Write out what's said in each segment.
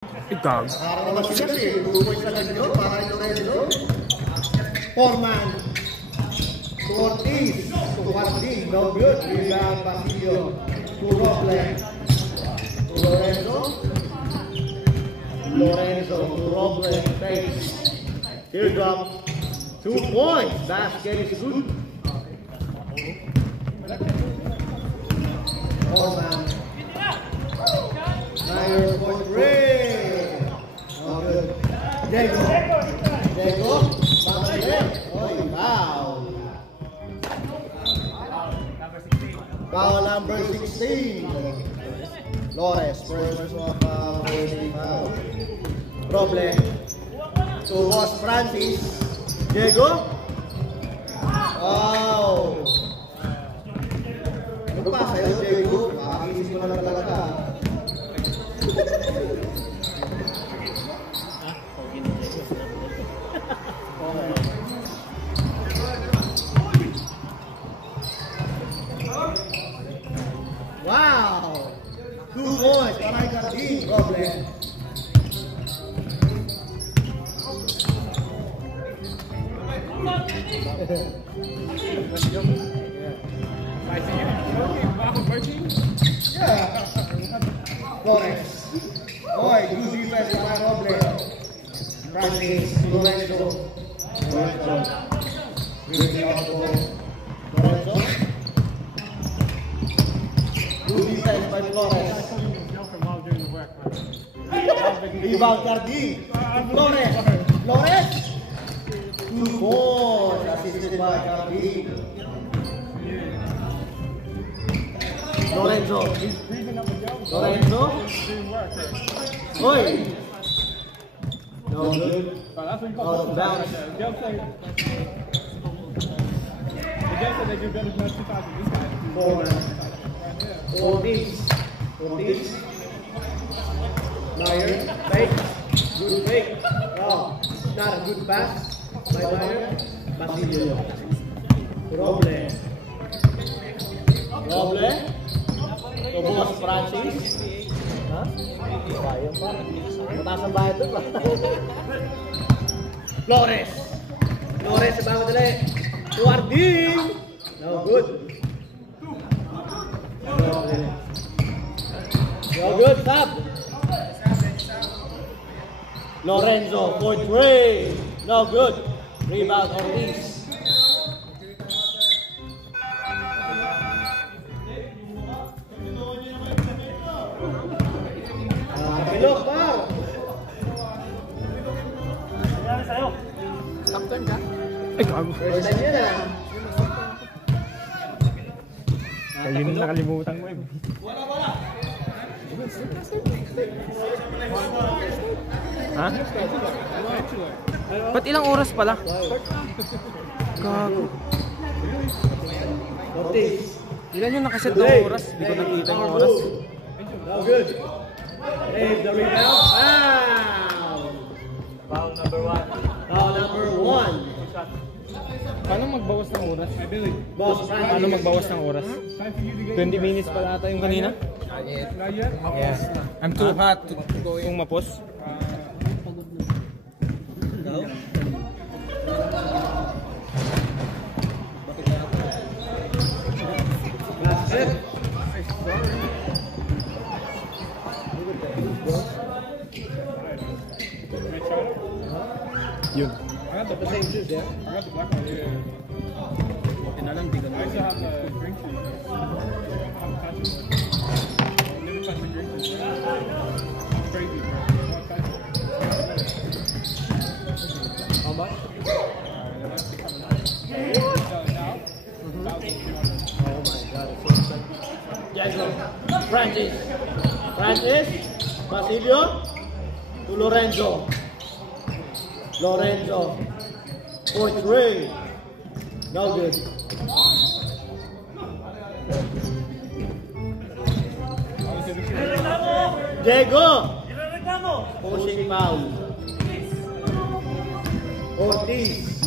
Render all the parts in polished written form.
Ikaw. Foreman. To Ortiz. To Martin. No good. Rebound Basilio. To Robles. To Lorenzo. Lorenzo to Robles. Face. Teardrop. 2 points. Basket is good. Foreman. Mayor for 3. No good. Diego. Diego. Oh, foul. Foul number 16. Flores. First of foul. Problem. To Ross Francis. Diego. Oh. Ano pa sa'yo, Diego? Makakisip mo lang talaga. Wow! 2 points, Paray Carding. Problem. Yeah. Flores. Oy, good defense para Robles. Francis, Lorenzo. Lorenzo. Lorenzo. Good defense by Flores. Rebound Carding. Flores. Flores. 2 points. Assisted by Carding. Lorenzo. Lorenzo. Oi. No good. Out of bounds. Ortiz. Ortiz. Meyer. Fake. Good fake. Oh, not a good pass by Meyer. Basilio. Robles. Robles. Boss Francis. Ha? Bayan pa. Mataas ang bayan doon pa. Flores. Flores sa bawat dali. Tuarding. No good. No good, stop. Lorenzo for 3. No good. Rebound Ortiz. Look, par. Nangyari sa'yo? Top 10 ka? Ay, gago. First time yun ah. Kayo yung nakalimutan mo eh. Ha? Ba't ilang oras pala? Gago. Ilan yung nakaset ng oras? Hindi ko nakita yung oras. No good. Save the rebound. Foul. Foul number 1. Foul number 1. Paano magbawas ng oras? Boss, Paano magbawas ng oras? 20 minutes pala ata yung kanina? Yeah. I'm too hot to go in. Kung mapos? No. That's it. Yun. I got the same juice, yeah? I got the black one. Yeah. I used to have the green tea. Never touched the green tea. It's crazy, bro. How much? Oh my God, it's so exciting. Jackson, Francis. Francis, Basilio, to Lorenzo. Lorenzo, for 3. No good. Diego, pushing foul. Ortiz.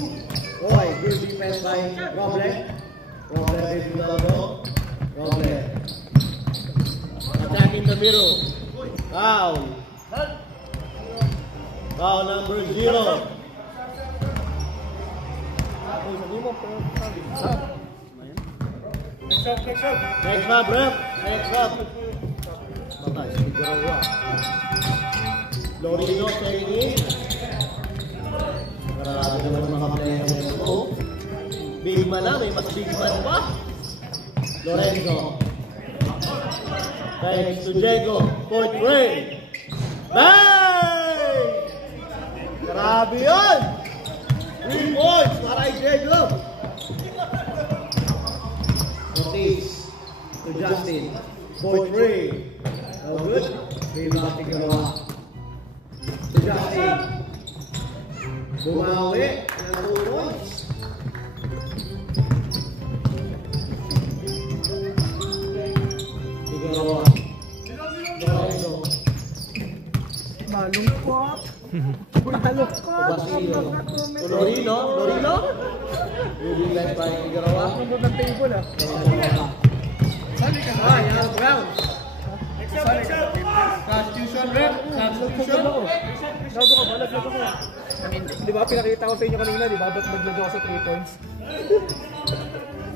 Boy, good defense by Robles. Robles is Robles. Attack in the middle. Foul. Foul number 0. Next up, rep. Next up. Matay, si Garawa. Lorino, checking in. Marami naman mga player ito. Big man na, may mas big man pa. Lorenzo. Thanks to Diego. Point break. Bang! Grabe yun! 3 points para kay Diego. Ortiz to Justin. Point break. No good. Rebound si Garawa. To Justin. Bumawi ng 2 points. Si Garawa. Lorenzo. Malungkot. Malungkot. Basilio. Lorino. Lorino. Ruby guys by Garawa. Ang ng table ah. Ah, yan. Brown. Substitution, rep. Substitution. Naglago ka ba? Naglago ko. Di ba pinakita ko sa inyo kanina, di ba? Ba't naglago ako sa 3 points?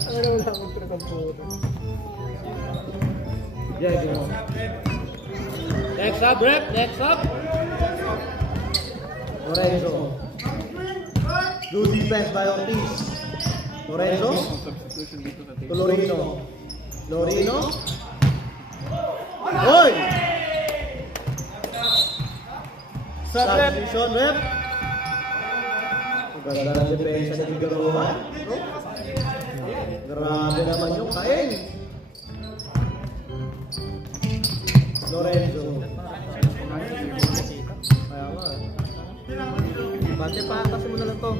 Ano naman lang ang trasang po. Diego. Next up, rep. Next up. Lorenzo. Good defense by Ortiz. Lorenzo. To Lorino. Lorino. Hoy! Substitution, rep. Ganda ng depensa ni Garawa. Grabe naman yung kain. Lorenzo. Kaya nga eh. Bante pa, atasin mo na lang to.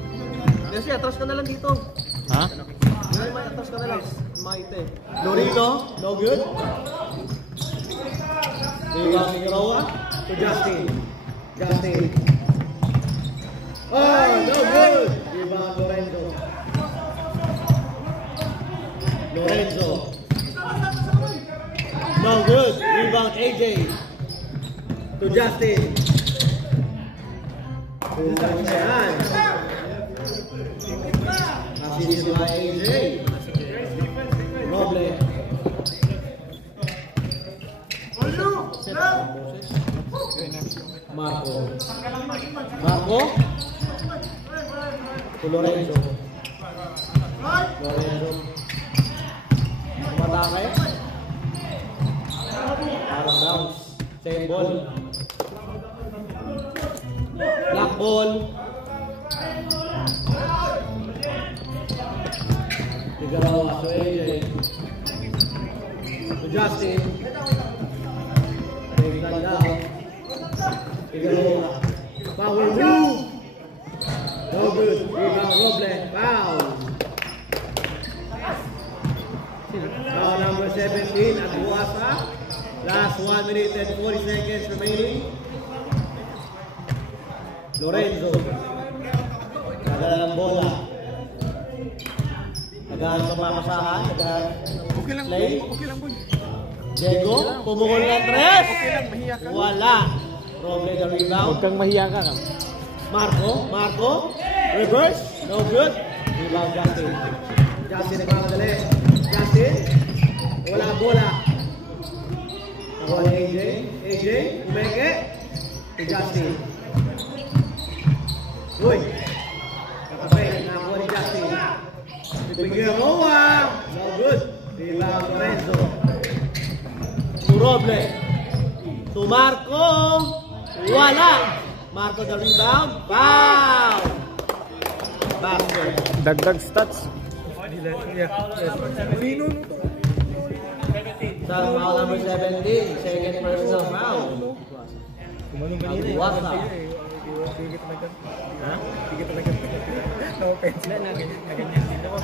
Kasi atras ka na lang dito. Ha? May atras ka na lang. Maite. Lorino, no good. Rebound si Garawa to Justin. Justin. Oh, no good. Rebound Lorenzo. Lorenzo. No good. Rebound AJ. To Justin. Ayan. Assist by AJ. Roble. Marco. Marco. To Lorenzo. Lorenzo. Matake. Parang bounce. Same ball. Black ball. Garawa to AJ. To Justin. Big gun down. Garawa. Power move. No good. Rebound Roble. Foul. Foul number 17 at Buasa. Last 1 minute and 40 seconds remaining. Lorenzo. Nagala ng bola. Nagala sa makasahan. Nagala. Okay lang, Play. okay lang boy. Diego. Pumukol ng 3. Okay lang, mahiya ka. Wala. Roble the rebound. Huwag kang mahiya ka. Marco. Marco. Reverse. No good. Rebound Justin. Justin nagmamadali. Justin. Wala ang bola. Nakuha ni AJ. AJ. Umeke. To Justin. Uy. Nakapay. Nakuha ni Justin. Figueroa. No good. Rebound Lorenzo. To Roble. To Marco. Wala. Marco the rebound. Foul. Basket. Dagdag stats. Sino no to? Sa foul number 17. Second personal foul. Kumanong kanina eh. Buwasa. Bigit na ganyan. Ha? Bigit na ganyan. No offense. Na ganyan din ako.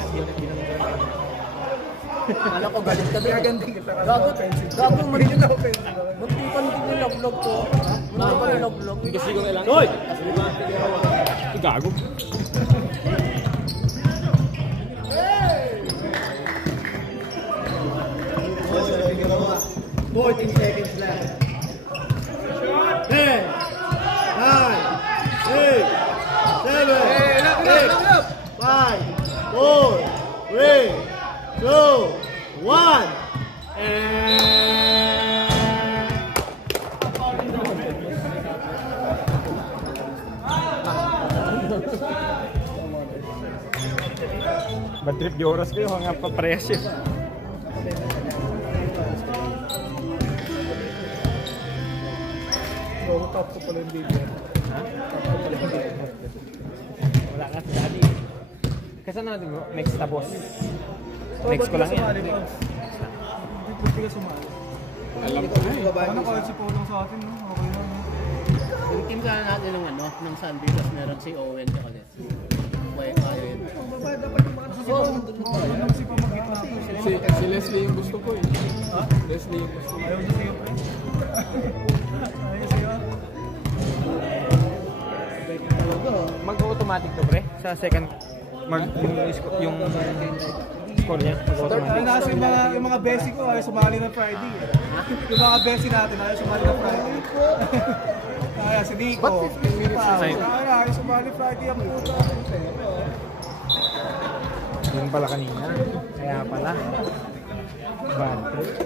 Kala ko galit ka din. Gaganding kita. Gago, mali yun na offense. Ba't di pa nito nilablog ko? Ba't di pa nilablog? Kasi ko kailangan. Hoy! Rebound Figueroa. Gago. Figueroa. 14 seconds left. 10, 9, Bad trip di oras kayo, nga paparehas yun. Top ko pala yung video. Ha? Wala ka sa dali. Kasi na natin bro, next tapos. Next ko lang yan. Hindi ka sumali. Alam ko na eh. Ano kahit si Paul lang sa atin, no? Okay lang. Yung team sana natin ng ano, ng Sunday, tapos meron si Owen tsaka Leslie. Kaya yun. Si Leslie yung gusto ko eh. Ha? Leslie yung gusto ko. Ayaw niya sa'yo pre. Ayaw sa'yo. Mag-automatic to pre, sa second yung score niya. Ay, nasa yung mga besi ko ay sumali na Friday eh. Yung mga besi natin ay sumali na Friday. Kaya si Nico. Ba't 15 minutes na sa'yo? Kaya ay sumali Friday ang puta. Yun pala kanina. Kaya pala. Bad trip.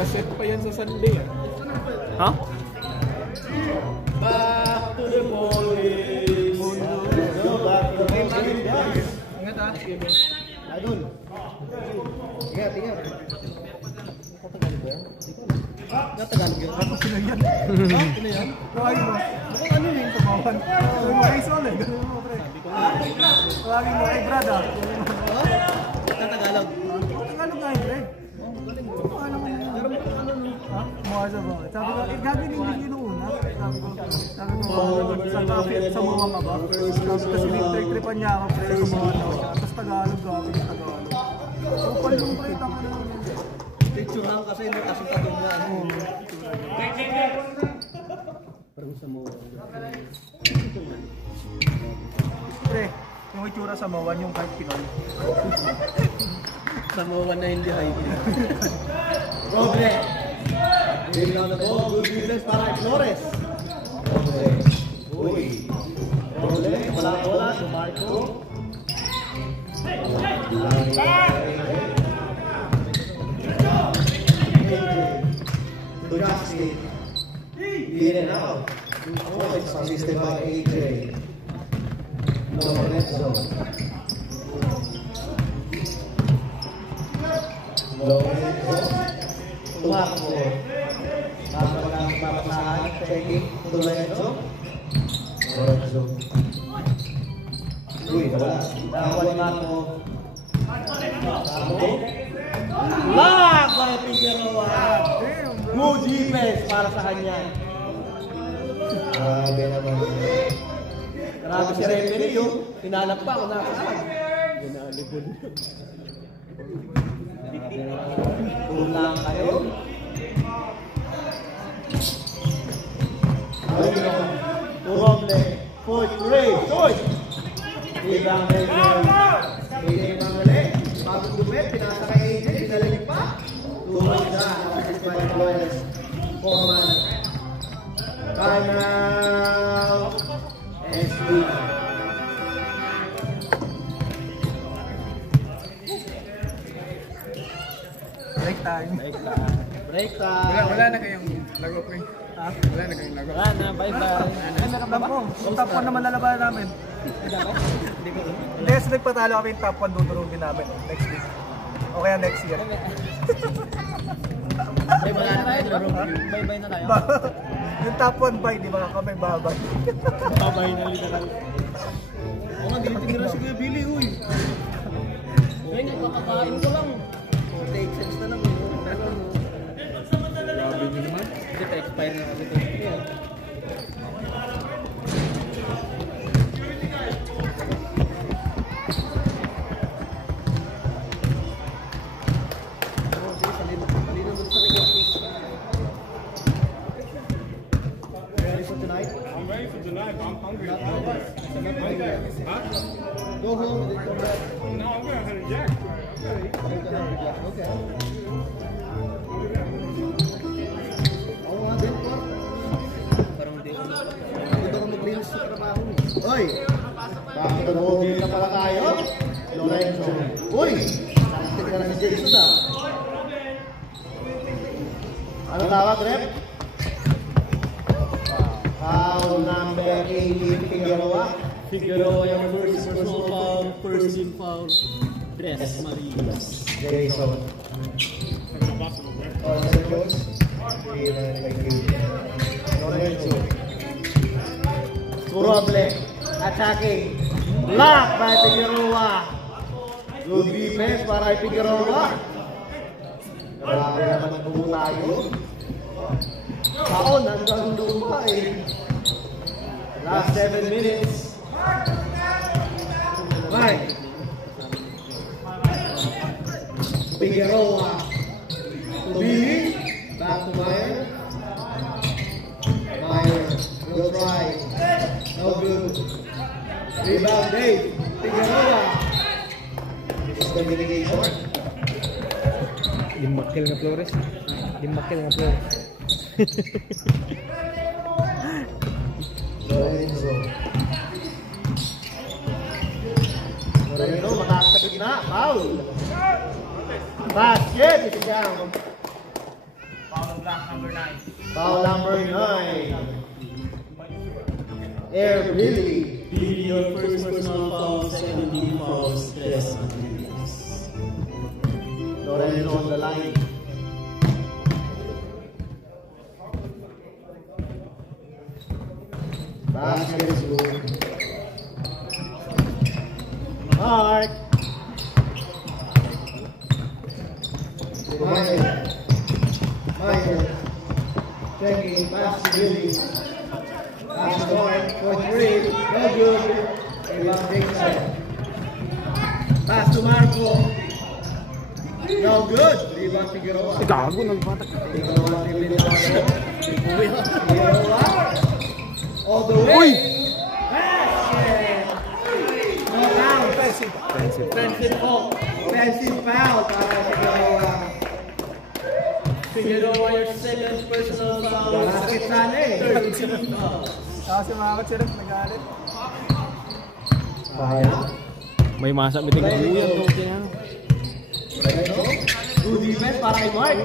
Kaset pa yan sa Sunday eh. Ha? Back to the police. Go back to the police. Ingat ha. Idol. Ingat, ingat. Natagalog yun. Ako sila yan. Ha? Sila yan? Tawagin mo. Mukhang ano yun? Tumawan. Tawagin mo kay Sol eh. Ganun mo pre. Tawagin mo kay Brad ah. Tagalog. Tagalog nga yun pre. Ano mo yun? Ha? Mukha sa bakit? Sabi ko, gagawin din yun una. Sabi ko, sa traffic, sa mga maba. Tapos trip-tripan niya ako pre. Sa mga daw. Tapos Tagalog gagawin yung Tagalog. So, palong pre, tama na naman. Picture lang kasi no, kasi katong nga. Parang sa mo. Pre, yung itsura sa Mawan yung kahit Pinoy. Samoa na hindi hybrid. Roble. Bigyan na po. Good business para kay Flores. Roble. Uy. Roble. Wala. Marco. To Justin. In and out. Points assisted by AJ. Lorenzo. Lorenzo. Tumakbo. Papasahan. Checking. Lorenzo. Lorenzo. Uy, wala. Nakawali nga ako. Lock by Figueroa. Good defense para sa kanya. Grabe naman. Grabe si referee yung hinalap pa ako nakasal. Ginalibon. Tulang kayo. Roble. Point Ray. Choice. Ibang Ray. Mangale. Bagong dumit. Pinasa kay AJ. Pinalik pa. Tulang na. Assist by Flores. Foreman. Time out. SB. Break time. Break time. Wala na kayong lago pre. Ha? Wala na kayong lago. Wala na, bye-bye. Ay, nakamdam ko. Yung top 1 naman lalabanan namin. Hindi, kasi nagpatalo kami yung top 1 dudurugin namin next week. O kaya next year. May wala na tayo, bye-bye na tayo. Yung top 1 bye, di ba kami babay? Babay na literal. Oo nga, dinitingnan na si Kuya Billy, uy. Ngayon, nagpapakain ko lang. Take sense na lang. Grabe nyo naman. Kasi pa-expire na kasi ito. Ready for tonight? I'm ready for tonight, but I'm hungry. Not hungry. Huh? Go home and then come back. No, I'm gonna have a jack. Okay. Oo nga din po. Parang hindi ko. Hindi ko mag-lihos sa trabaho. Oy! Pakakanoodin na pala tayo. Lorenzo. Uy! Tignan na si Jason ah. Ano tawag, Rep? Foul number 18, Figueroa. Figueroa yung first personal foul, first team foul. Tres Marias. Jason. Coach. Lorenzo. Kuroble. Attacking. Block by Figueroa. Good defense para kay Figueroa. Grabe naman po tayo. Taon, hanggang luma eh. Last 7 minutes. Right. Figueroa. Tubili. Back to Meyer. Meyer will try. No good. Rebound Dave. Figueroa. Miscommunication. Limbakil nga Flores. Limbakil nga Flores. Lorenzo. Lorenzo, mataas sa gitna. Foul. Basket. It's down. Foul number 9. Air Billy. Billy your first personal foul, second team fouls. Tres Marias. Lorenzo on the line. Basket is good. Mark. Meyer. Checking. Pass to Billy. Pass to Mark. For 3. No good. Rebound Dixon. Pass to Marco. No good. Rebound Figueroa. Gago, nagbatak. Figueroa. Figueroa. All the way. Uy! Basket. No foul. Offensive foul. Offensive foul para Figueroa. Figueroa your second personal foul. Basket sana eh. Third team fouls. Kasi mga katsirap nagalit. Sayang. May masa biting kuyan to kaya. Good defense para kay Mark.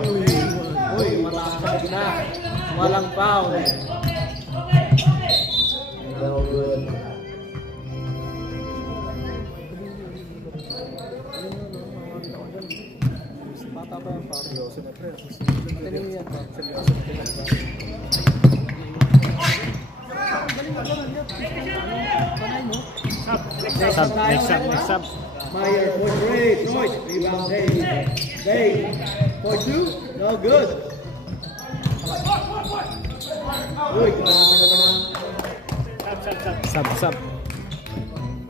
Uy, mataas sa gitna. Walang foul. No good. Bata pa yung seryoso na pre. Next up. Meyer for 3. Choice. Rebound Dave. Dave for 2. No good. Uy, grabe naman. Sub.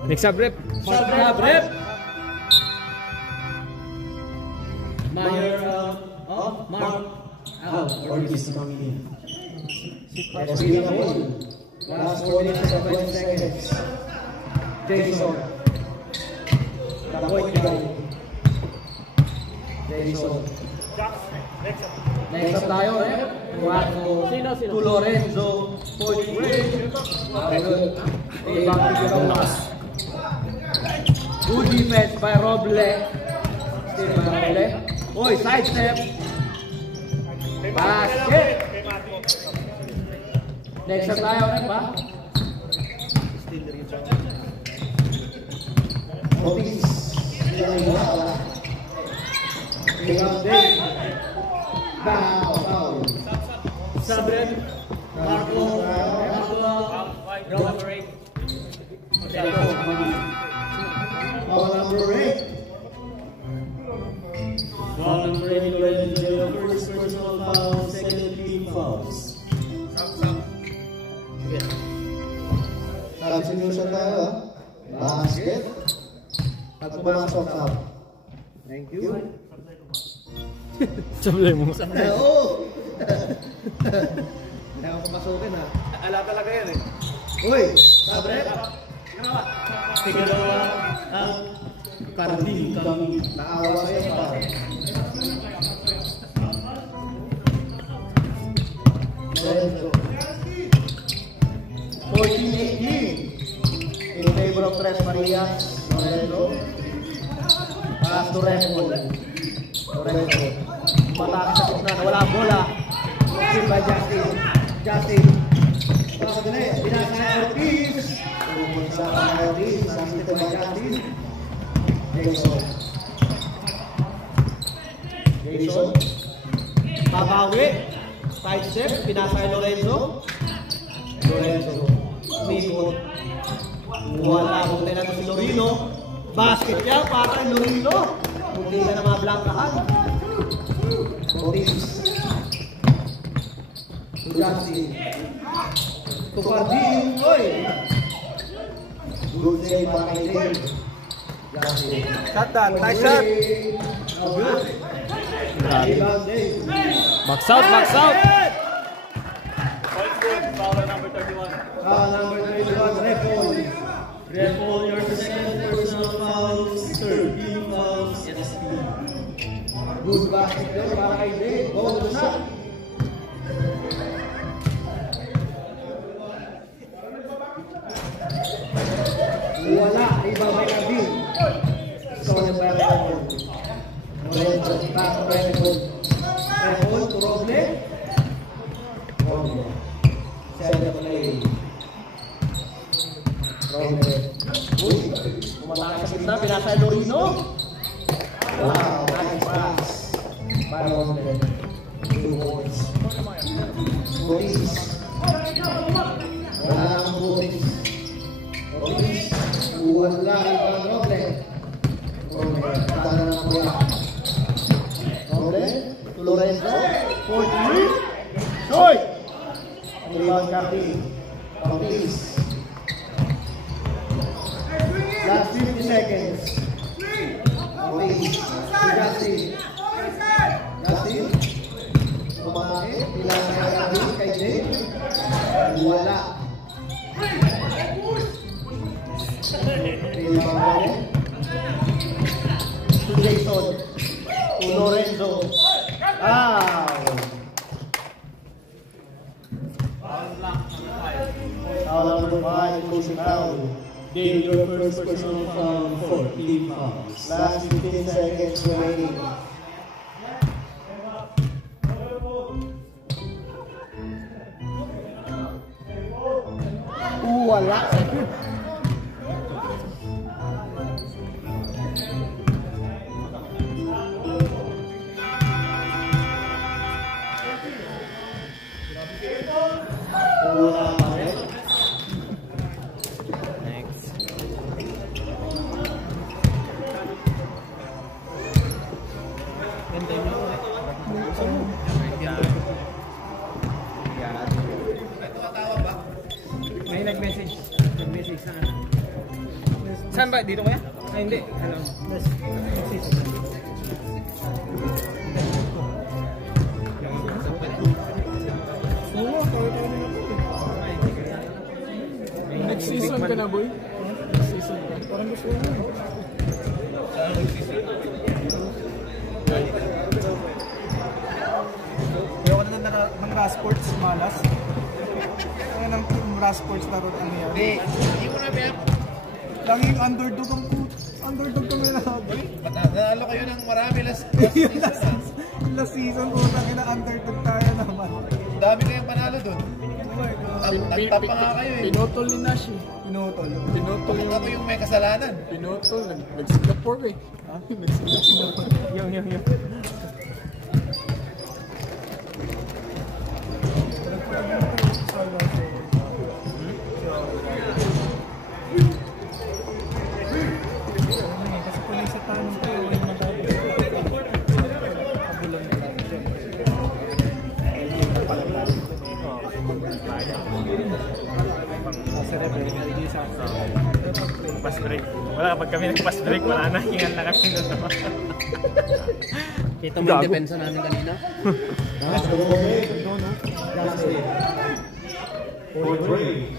Next up, rep. Sub rep. Meyer Mark out. Ortiz coming in. Let's be the one. Last 4 minutes and 20 seconds. Jason. The point guy. Jason. Next up tayo, eh? Marco. Sino? To Lorenzo. Point break. Good defense by Roble. Still by Roble. Oy, side step. Basket. Next up tayo, eh, ba? Ortiz. Rebound Dave. Foul. Sabrem. Marco. Ground number 8. Foul number 8. Foul number 8, Lorenzo. First personal foul, second team fouls. Substitution tayo, ah. Basket. Pag pumasok out. Thank you. Sablay mo. Oo. Kaya ako pamasukin, ha. Ala talaga yan eh. Uy, Sabre. Figueroa out. Cardin coming. Naawa sa'yo, pa. Lorenzo. 14-18. In favor of Tres Marias. Lorenzo. Pass to Redmond. Lorenzo. Mataas sa gitna. Wala ang bola. Still by Justin. top of the net. Pinasa Ortiz. Sa Ortiz. Assisted by Justin. Jason. Babawi. Side step. Pinasa Lorenzo. Mikot. Wala. Punta natin si Lorino. Basket niya para kay Lorino. Hindi ka na mablangkahan. Ortiz. Justin. Tupardin. Oy! Good save para kay Dave. Justin. Shot that. Nice shot. Good. Rebound Dave. Max out, max out! Foul number 31, Repol. Repol, your second personal foul, 13 fouls, SP. Good basket there para kay Dave. Go to the shot. Wala, ibabay ka din. Stolen by Repol. Lorenzo, back to Repol. Repol to Roble. Roble. Set the play. Roble. Uy, kumatakas sa gitna, pinasa yung Lorino. Wow, nice pass. By Roble. 2 points. Ortiz. Wala ang Ortiz. Ortiz. Wala ibang Roble. Roble. Tala na po yan. Roble. To Lorenzo. 43. Shoy! Rebound Captain. Ortiz. Last 50 seconds. Ortiz. Justin. Justin. Umake. Ilan na Captain kay Dave. Wala. Rebound ulit. To Jason. To Lorenzo. Foul number 5, closing foul. Dave, your first personal foul, 14 fouls. Last 15 seconds remaining. Wala. May nag-message. Nag-message na ano. Saan ba? Dito kaya? Ay, hindi. Hello. Next season ka na, boy. Next season ka. Parang gusto mo. Ayoko na ng Rasports, malas. Ano ng Rasports na rin ano yan? Hindi mo na ba? Laging underdog ang underdog kami na boy. Nanalo kayo ng marami last season ko na underdog tayo naman. Dami kayong panalo doon. Nagtap pa nga kayo eh. Pinotol ni Nash eh. Pinotol Bakit ako yung may kasalanan? Pinotol. Nag-Singapore eh. Ha? Nag-Singapore. Yung. Kasi pulis sa tanong kayo. Pass break. Wala kapag kami nag-pass break, wala na. Hingan na kami na ito. Kita mo yung depensa namin kanina? That's the moment. Justin. 4-3.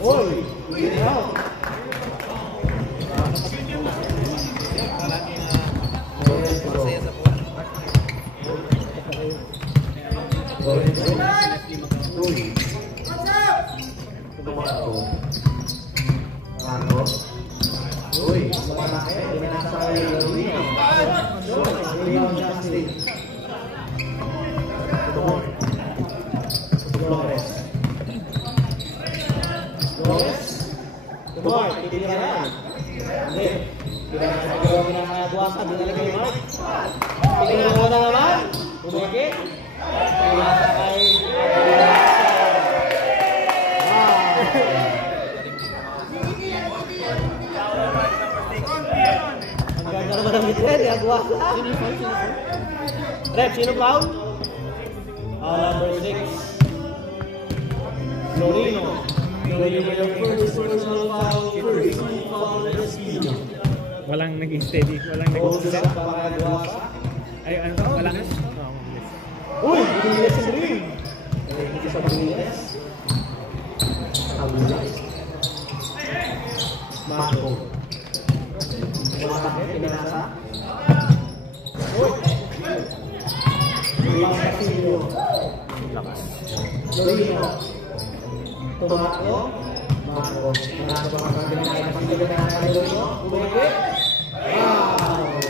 Oy! Get out! Uy, malaki. Pinasa yung rebound Justin. Flores. titira na. Hindi. Pinagagawa na Guasa, dinala kay Mark. Tingnan mo na naman. Umikit. Pinasa kay ang ganda naman ang mitred, ya Guasa. Rep, sino foul? Number 6. Florino. Florino yung first personal foul. First foul is Pino. Walang nag-steady, walang nag-steady. Ay, ano to? Walang? Uy! Bilis yung ring! Hindi sa bilis. Abulas. Marco. Tumatakit, pinasa. Uy! Tumakas Casillo. Lorino. Tumakas. Marco. Marco ba ang pinasa? Casillo na ang Lorino. Umikit. Wow!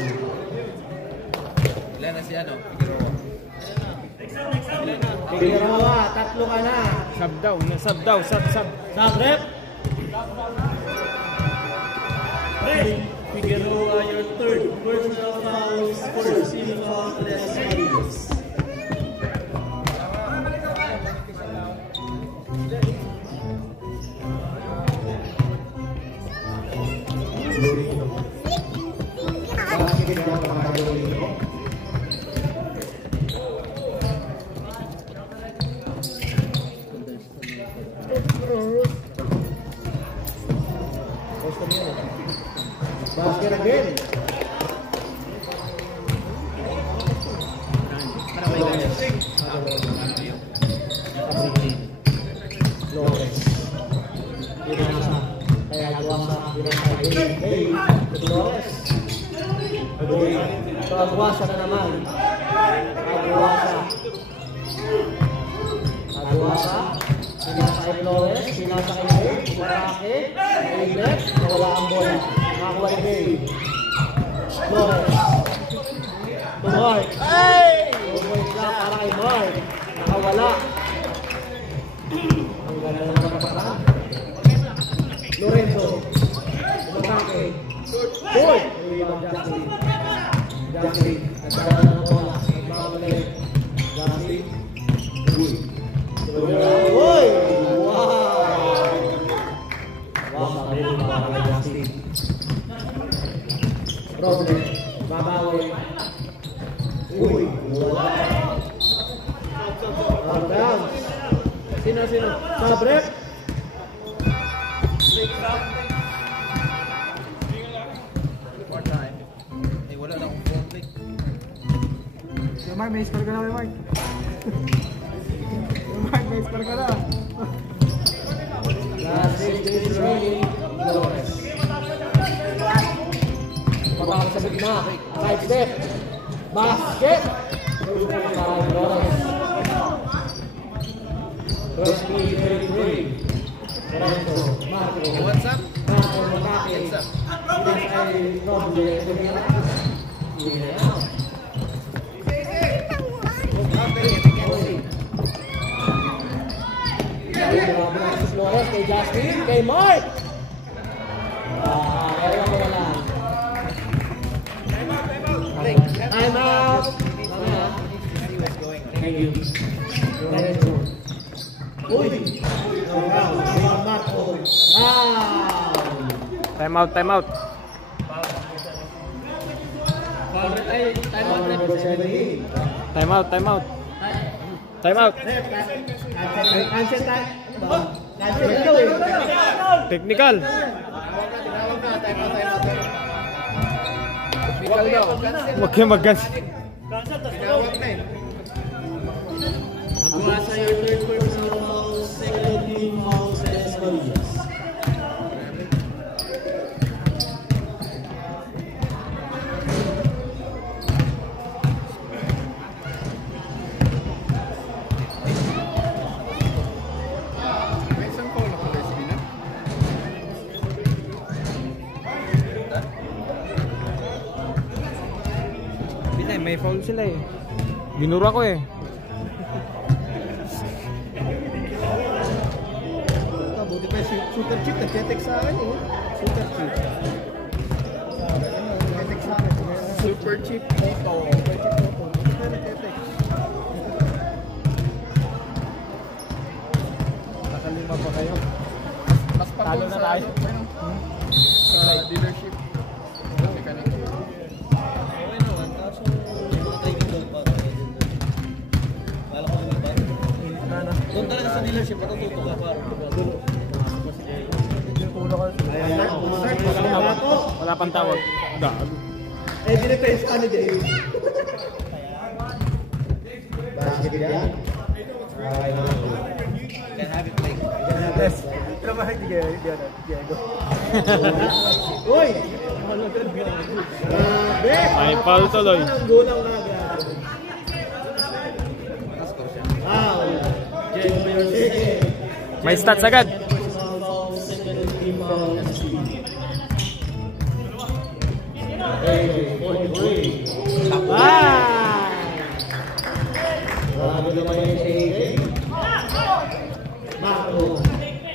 Ilan na si ano? Figueroa, tatlo ka na. Sub daw. Sub rep. Figueroa, your third personal fouls, first team foul, less Rodriguez. Basket again. Flores. Pinasa. Kaya Guasa. Pinasa. Flores. So, Guasa na naman. Guasa. Pinasa kay Flores. Pinasa kay Bay. Marake. Kay Lex. Nawala ang bola. Nakakuha ni Bay. Flores. To Mark. Hey! Two-point shot para kay Mark. Nakawala. Ang ganda naman ang kapatang. Lorenzo. Umatake. Point! Rebound Justin. Justin. Nagkaroon na ng bola. Nagmamalik. Justin. Uy! Wow! Wow, sabi rin para kay Justin. Rodney. Babawi. Uy! Wala. Out down. Sino? Sabrep. One time. Eh, wala na akong phone click. Mark, may score ka na, Mark. Mark, may score ka na. Last 6 days remaining. Flores. Pagkakang sa bigna. Side step. Basket. Flores. Rusty, 33. Lorenzo. Marco. What's up? Marco, Makaki. What's up? Pinasay, Rodney. Flores kay Justin, kay Mark. Ewan ko wala. Time out. Thank you. Uy. Marco. Time out. Time out. Time out. Cancel time. Technical. Huwag kayo mag-gas. Guasa, your third personal foul, second team foul, Cesar Rodriguez. May foul sila eh. Binura ko eh. Buti pa Super cheap, nag-text sa akin eh. Super cheap. Nag-text sa akin. Super cheap photo. Super cheap photo. Nag-text. Nakalima pa kayo. Mas Talo na tayo. Sa dealership. Mechanic. Okay naman. Kaso, matay ko doon pa. Kala ko naman ba? Doon talaga sa dealership, matututo ka pa. Wala pang tawag. Gago. Eh, dinipens ka ni Dave. Basket yan. Okay naman. Can have it like. Yes. Trabahay ni Diego. Uy! Grabe! Ay, foul tuloy. Ang gulang na agad. Foul. May stats agad. Bago naman yung si AJ. Marco.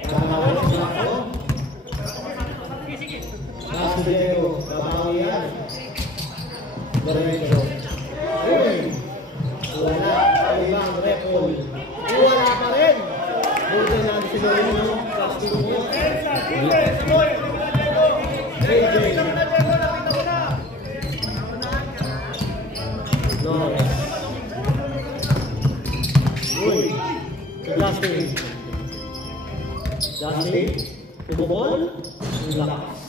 Marco. Marco Diego. Babawi yan. Lorenzo. Wala. Ibang repol. Wala pa rin. Buti natin si Lorenzo. Casting mo. AJ. Lawrence. Uy. Justin. Pumobol. Lakas.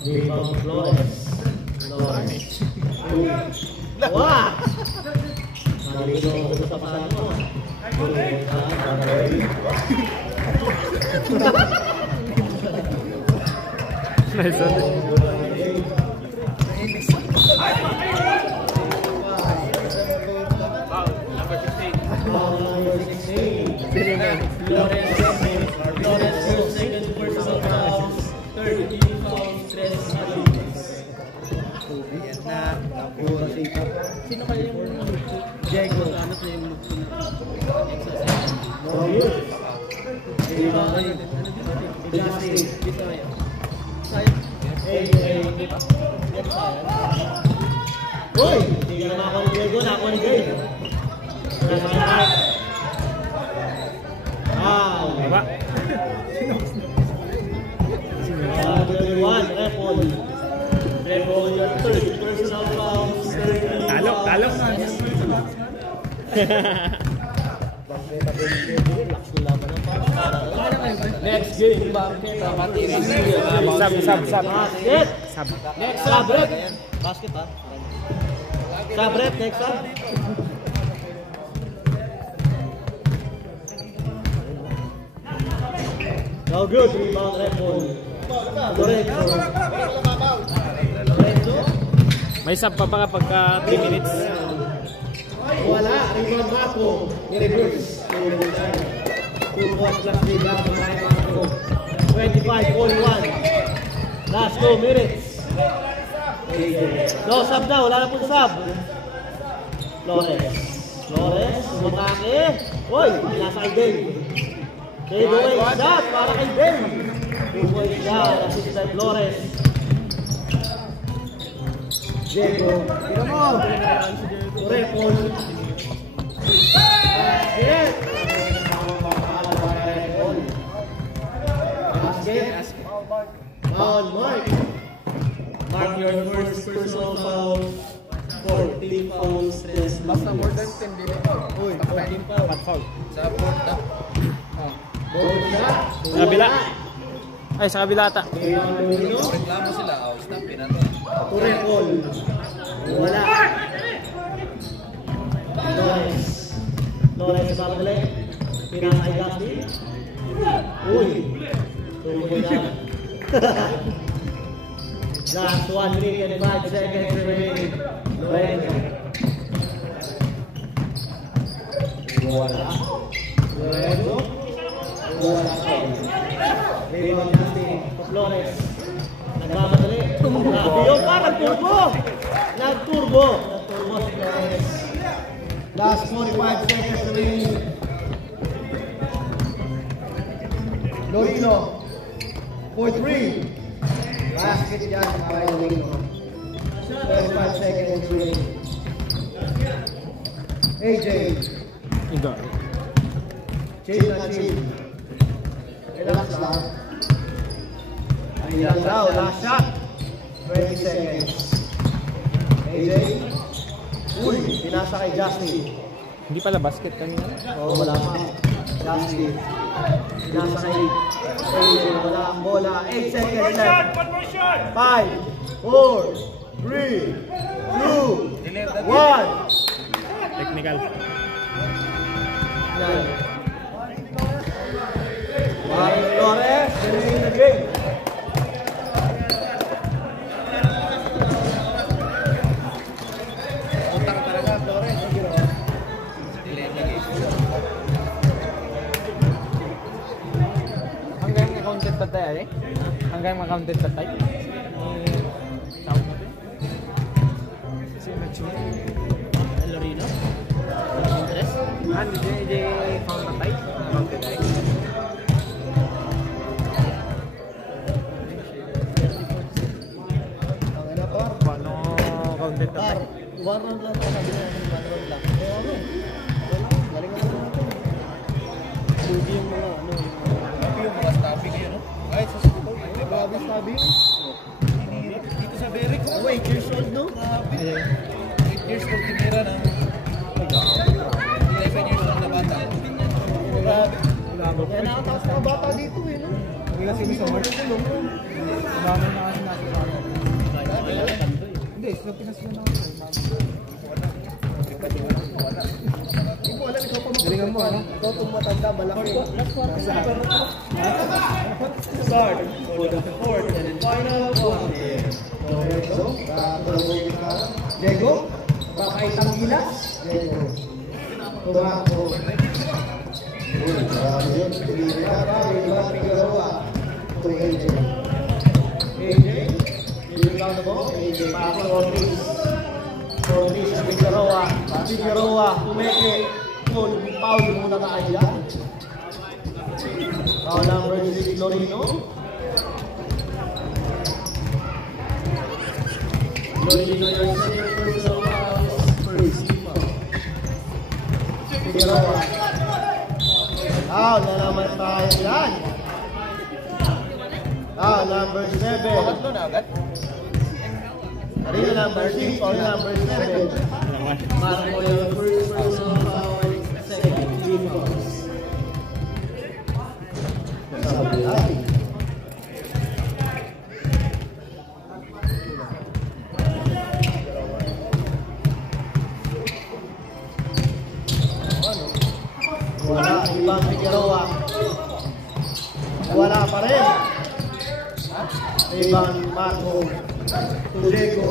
Dito, Flores. Wah! Nalito ako sa pasahan mo. Nice one. Sino kaya yung Diego? Ano na yung look ko na Uy! Hindi ka naman ako ni Diego, nako ni Diego. Baba. Repol your third personal foul. Talo. Next game, basket. Sab. Basket. Next sub, Brett. Basket ha. Sub, Brett. Next sub. No good. Rebound, Repol. Lorenzo. May sub pa ba pagka 3 minutes? Wala. Rebound, Marco. Reverse. 2 points plus rebound. 25-41. Last 2 minutes. No sub daw. Wala na pong sub. Flores. Matake. Uy, nasa kay Dave. Dave away shot para kay Dave. 2 points down. Assistant Flores. Diego. Tira mo. Repol. Basket. Basket. Foul, Mark. Mark your first personal foul. 14 fouls. Basta more than 10 din ito. Uy, 14 fouls. Pat foul. Sa fourth na. Goal shot. Sa kabila. Ay, sa kabila ata. Reklamo sila. Stop pinanto. Repol. Wala. Flores sa babalik. Pinakay Dusty. Uy. Tuloy na. Last 1 minute and 5 seconds remaining. Lorenzo. Wala. Lorenzo. Wala. Rebound Dusty. Flores. Nagmamadali. Grabe yun pa. Nagturbo si Flores. Last 45 seconds remaining. Lorino. For 3. Basket dyan para Lorino. 25 seconds remaining. AJ. Iga. Chill na chill. Relax lang. Relax daw. Last shot. 20 seconds. AJ. Uy, pinasa kay Justin. Hindi pala basket kanina. Oo, wala pa. Justin. Pinasa kay AJ. Wala ang bola. 8 seconds left. 5, 4, 3, 2, 1. Technical. Mario Flores, winning the game. Utang talaga, Flores. Hanggang accounted pa tayo eh. Hanggang accounted pa tayo. Tawag natin. Lorino? Interest? Hindi found na tayo. Accounted tayo. Paano accounted na tayo? One round lang ako, sabi na natin, 1 round lang. Eh, ano? Galing na lang natin. Hindi yung mga, ano, Yung mga staffing yun, no? Kahit sa school, may grabe sabi. dito sa Beric. Oh, 8 years old, no? 8 years old tinira ng 11 years old na bata. Grabe. Kaya nakatakas na bata dito, eh, no? Hindi kasi sa March. Marami na kasi nasa bata. Hindi, sa Pinas yun ako. Hindi mo alam, ikaw pa Galingan mo, ano? Ikaw itong matanda, malaki. Start for the fourth and final quarter. Diego, pakaitang gilas. Diego. Tumakbo. AJ, yung count mo, AJ, para Ortiz. Ortiz sa Figueroa. Figueroa, tumeke. Foul muna tayo dyan. Foul number 6, Lorino. Lorino, your second personal foul. First. Figueroa. Foul na naman tayo dyan. Foul number 7. Pangatlo na agad. Ano yung number 6 or number 7? Marco, your first personal foul. Second, 3 fouls. Sabi natin. Wala, ibang Figueroa. Wala pa rin. Ibang Marco. Tulego.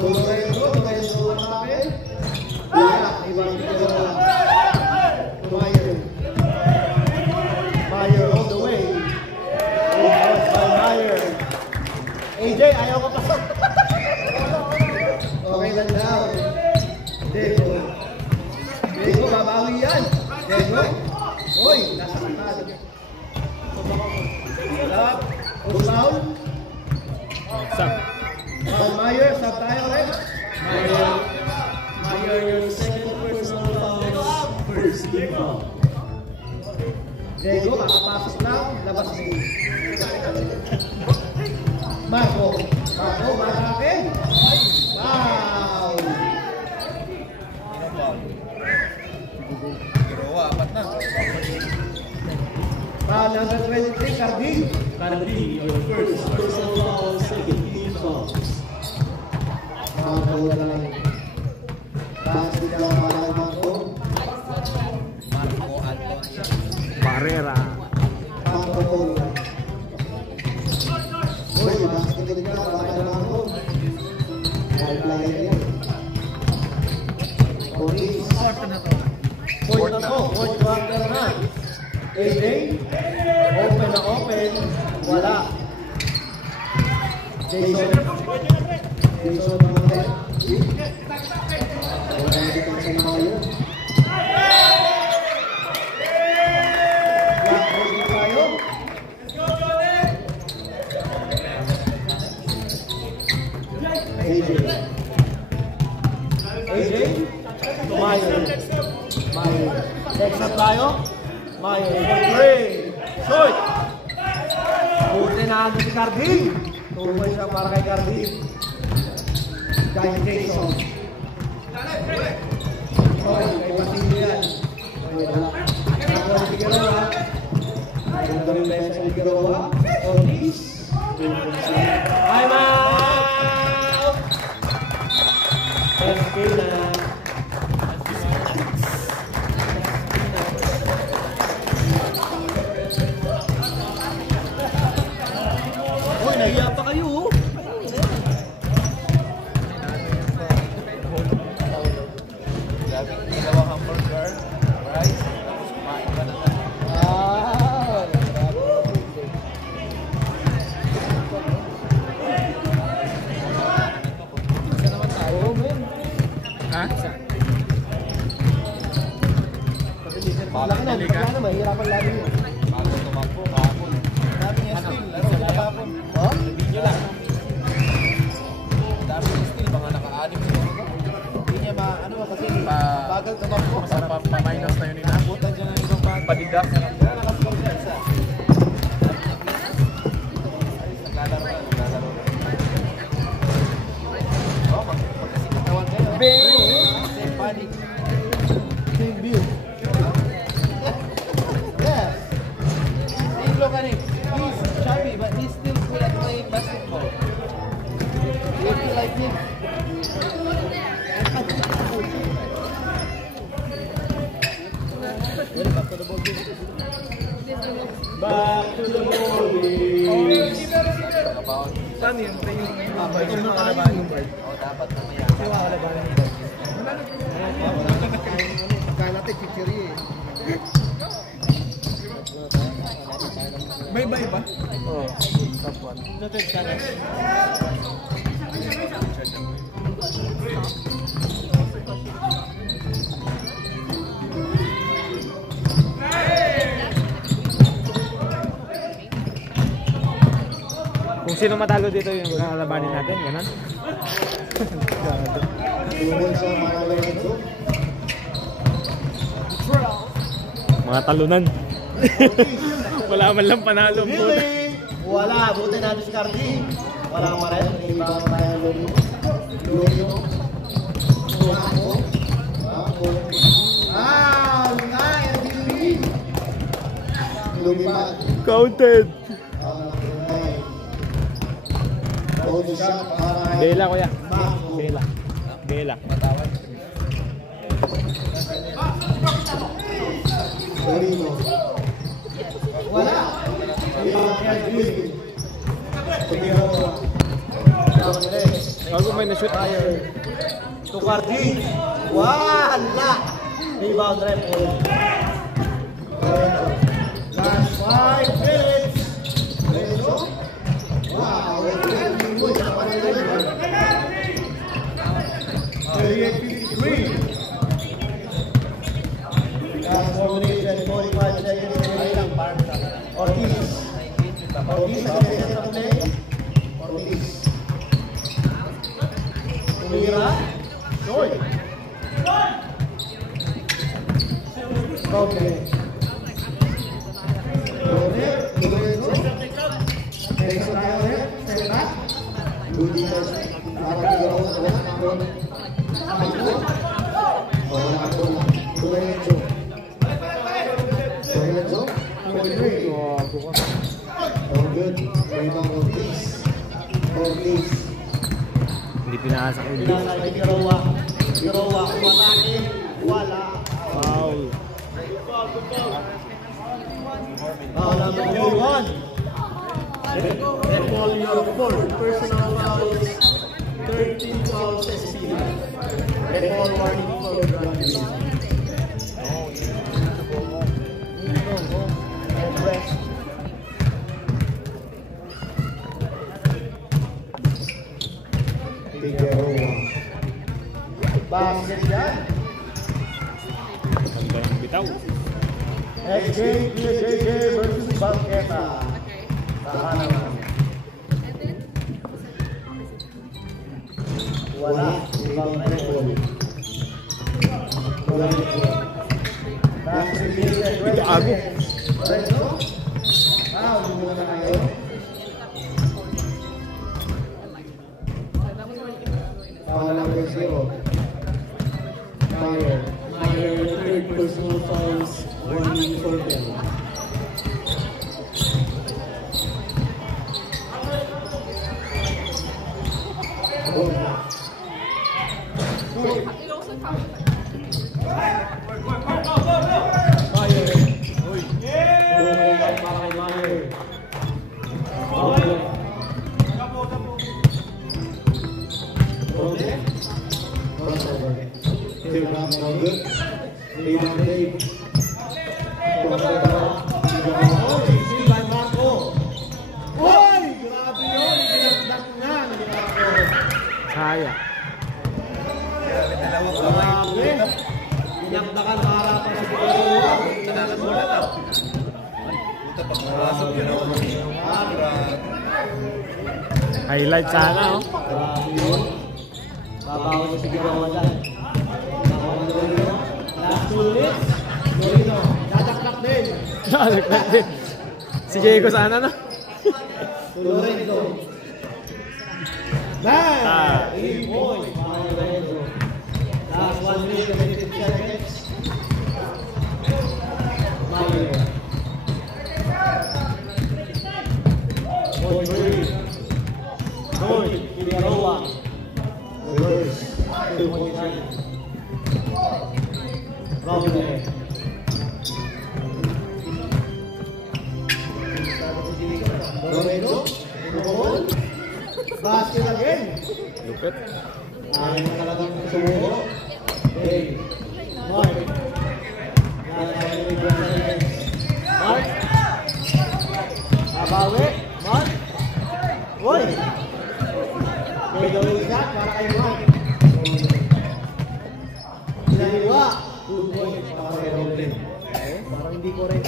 Tulego natin. Wala, ibang Figueroa. Meyer all the way. Meyer. AJ, ayaw ka pa. Okay lang daw. Diego. Diego, babawi yan. Diego. Oy, nasa kanan. Stop. Foul. Stop. Foul Meyer, stop tayo ulit. Meyer, your second personal foul. First team foul. Diego, kakapasok lang. Labas din. Marco. Marco, marakin. Foul. Girawa, apat na. Foul number 23, Cardin. Cardin, your first personal foul, second team foul. Marco lang. Pass din ang Marco. Marco Anton. Barrera. Marco. Uy, basket din ka. Marco. Outlier yan. Police. Fourth na to. Fourth quarter na. AJ. Open na open. Wala. Jason. Jason Manuel. Wala dito sa Mayo. Mayo. Next up tayo. Mayo. Three. Shoot! Buti na agad si Cardi. 2 points lang para kay Cardi. Kay Jason. Oy, kay Basilio yan. Oy, wala. Ako si Figueroa. Ganda rin tayo sa Figueroa. Ortiz. I'm out! Espina. Uy, nahiya pa kayo. Gagawin dalawang hamburger, rice, tapos kumain ka na lang. Isa naman tayo, men. Ha? Laki na, mahirapan lagi yun. Bago tumakbo, kahapon. Dami niya still, laro na kahapon. Oh? Video lang. Dami niya still, mga naka-anim siguro ko. Hindi niya ano ba kasi, bagal tumakbo. Pa-minus na yun ina. Butan siya ng ibang bago. Padidak. Kaya nakascore siya isa. Ayos, naglalaro na, naglalaro na. Oh, magkasikatawan kayo. Same panic. Same view. Yeah. See, look at him. He's chubby, but he's still good at playing basketball. You feel like him? Well, back to the ball game. Back to the ball. Saan yun? Ito na tayo. Oh, dapat mamaya. Kaya natin picture eh. Bye-bye ba? Oo. Top 1. Noted ka na. Kung sino matalo dito yung kakalabanin natin, gano'n? Mga talunan. Wala man lang panalo. Wala, buti na discardi. Wala ka rin. Ibang tayo ng Lulio. Counted! Bela kuya. Bela. Bela. Wala. Bago may na-shoot. Tukardi. Wala. Rebound rep. Last 5 minutes. Wow. 38-53. Last 4 minutes and 45 seconds. Ortiz. Ortiz ang center of play. Ortiz. Tumira. Soy. Okay. Next tayo ulit. Step back. Luditas. Nakapagawa ko sa doon. Lorenzo. Lorenzo. 23. Oh, good. Rebound Ortiz. Ortiz. Hindi pinaasa ko. Pinasa kay Figueroa. Figueroa. Umatake. Wala. Foul. Foul number 1. Red ball your fourth personal fouls. 13 fouls SPA. Red ball warning for Grande. And rest. Figueroa. Basket yan. Ganda ng bitaw. Next game, JJ versus Banqueta. Tahanan. Wala. Ibang Apple. Wala. Last 3 minutes and 20 Gago. seconds. Lorenzo. Foul muna kayo. Foul number 0. Fire. Meyer, third personal fouls, warning for them. Kaya. Dinakdakan sa harapan si Pagkakawa. Highlight sana, oh. Babawas sa Pagkakawa dyan. Last 2 minutes. Lorino. Dadakdak din. Si Diego sana, no? Lorenzo. Ah. 3 points. Lorenzo. Last 1 minute and 50 seconds. Meyer. Point 3. Point. Figueroa. Reverse. 2.9. Robin. Lorenzo. Basket again. Lupit. Ayaw na talagang sumuko. Okay. Mark. Mark. Babawi. Mark. Uy. May gawin shot para kay Mark. Sinaliwa. 2 points para kay Robin. Parang hindi correct.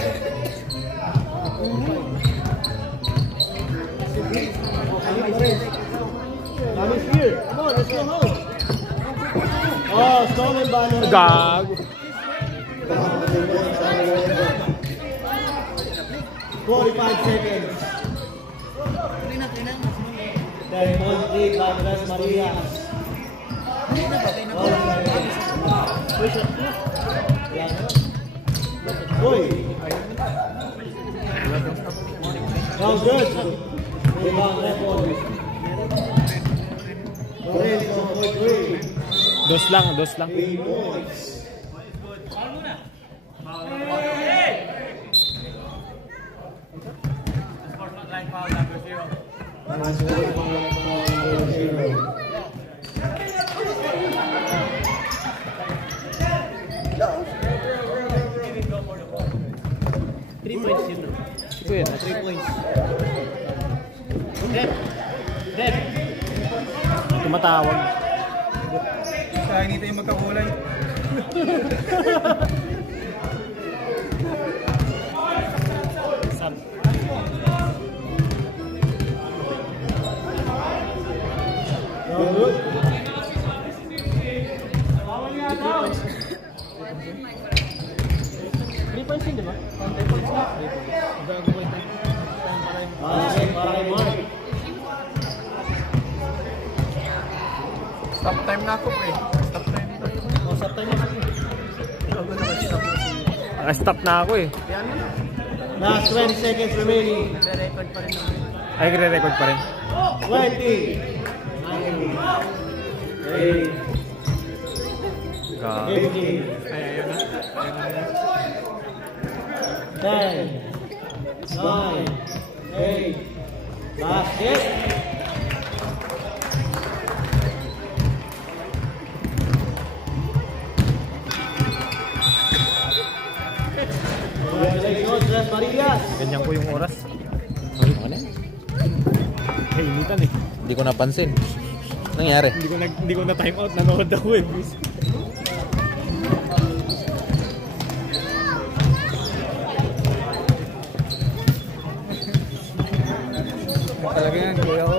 Kami's here. Come on, let's go home. Oh, stolen by Lorenzo. Gago. 45 seconds. 10.8 Andres Marias. Uy. Sounds good. Rebound record. Lorenzo for 3. Dos lang. 3 points. Ito yun. 3 points. Tumatawag. Kaya hindi tayo magkakulay. Sab. Good. Para kay Mark. Stop time na ako eh. Stop time. Oh, stop time na. Naka-stop na ako eh. Last 20 seconds remaining. Ay, re-record pa rin. 20. 9. 8. Gago. 15. 10. 9. 8. Basket. Congratulations, Andres Marias. Ganyan ko yung oras. Ay, ano yan? Kainitan eh. Hindi ko napansin. Nangyari? Hindi ko na time out. Nanood ako eh. Talaga yan, kuya ko.